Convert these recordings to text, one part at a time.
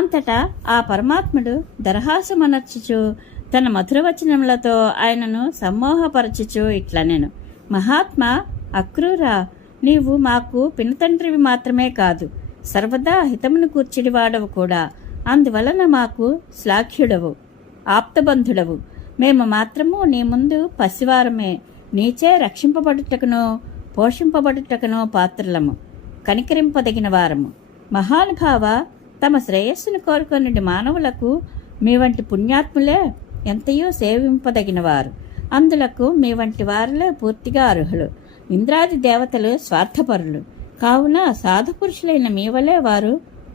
అంతటా ఆ పరమాత్ముడు దరహాసమనర్చుచు తన మధురవచనములతో ఆయనను సమ్మోహపరచుచు ఇట్లనెను. మహాత్మా అక్రూరా, నీవు మాకు పినతండ్రివి మాత్రమే కాదు, సర్వదా హితమును కూర్చిడివాడవు కూడా. అందువలన మాకు శ్లాఘ్యుడవు, ఆప్తబంధుడవు. మేము మాత్రము నీ ముందు పసివారమే, నీచే రక్షింపబడుటకును పోషింపబడుటకును పాత్రులము, కనికరింపదగిన వారము. మహానుభావ, తమ శ్రేయస్సును కోరుకొనిడి మానవులకు మీ వంటి పుణ్యాత్ములే ఎంతయో సేవింపదగినవారు. అందులకు మీ వంటి వారిలో పూర్తిగా అర్హులు. ఇంద్రాది దేవతలు స్వార్థపరులు కావున సాధుపురుషులైన మీ వలె వారు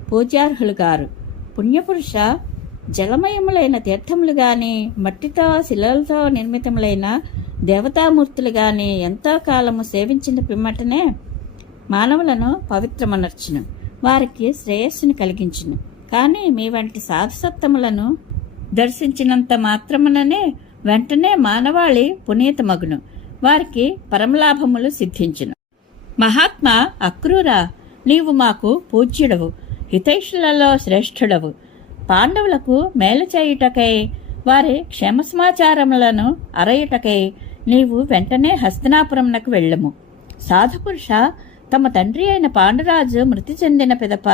పూజ్యార్హులు గారు. పుణ్యపురుష, జలమయములైన తీర్థములు గాని మట్టితో శిలలతో నిర్మితములైన దేవతామూర్తులు గాని ఎంతో కాలము సేవించిన పిమ్మటనే మానవులను పవిత్రమనర్చును, వారికి శ్రేయస్సును కలిగించును. కానీ మీ వంటి సాధుసత్తములను దర్శించినంత మాత్రముననే వెంటనే మానవాళి పునీతమగును, వారికి పరమలాభములు సిద్ధించును. మహాత్మా అక్రూరా, నీవు మాకు పూజ్యుడవు, హితైషులలో శ్రేష్ఠుడవు. పాండవులకు మేలు చేయుటకై వారి క్షేమ సమాచారములను అరయుటకై నీవు వెంటనే హస్తినాపురమునకు వెళ్ళము. సాధుపురుష, తమ తండ్రి అయిన పాండురాజు మృతి చెందిన పిదప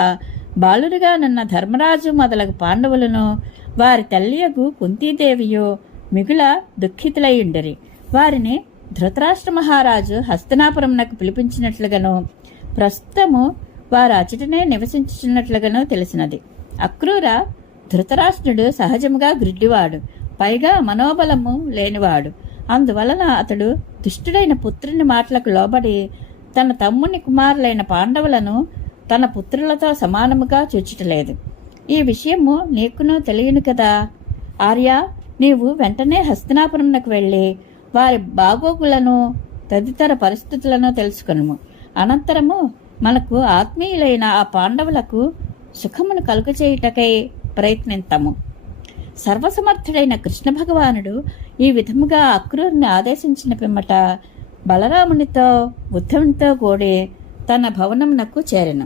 బాలురుగానున్న ధర్మరాజు మొదలగు పాండవులను వారి తల్లియగు కుంతీదేవియు మిగుల దుఃఖితులయ్యుండిరి. వారిని ధృతరాష్ట్ర మహారాజు హస్తినాపురమునకు పిలిపించినట్లుగాను ప్రస్తుతము వారు అచటనే నివసించుచున్నట్లుగాను తెలిసినది. అక్రూర, ధృతరాష్ట్రుడు సహజముగా గ్రిడ్డివాడు, పైగా మనోబలము లేనివాడు. అందువలన అతడు దుష్టుడైన పుత్రుని మాటలకు లోబడి తన తమ్ముని కుమారులైన పాండవులను తన పుత్రులతో సమానముగా చూచుటలేదు. ఈ విషయము నీకును తెలియను కదా. ఆర్య, నీవు వెంటనే హస్తినాపురమునకు వెళ్ళి వారి బాగోగులను తదితర పరిస్థితులను తెలుసుకొనుము. అనంతరము మనకు ఆత్మీయులైన ఆ పాండవులకు సుఖమును కలుగచేయుటకై ప్రయత్నింతము. సర్వసమర్థుడైన కృష్ణ భగవానుడు ఈ విధముగా అక్రూరుని ఆదేశించిన పిమ్మట బలరామునితో ఉద్ధవునితో కూడి తన భవనమునకు చేరెను.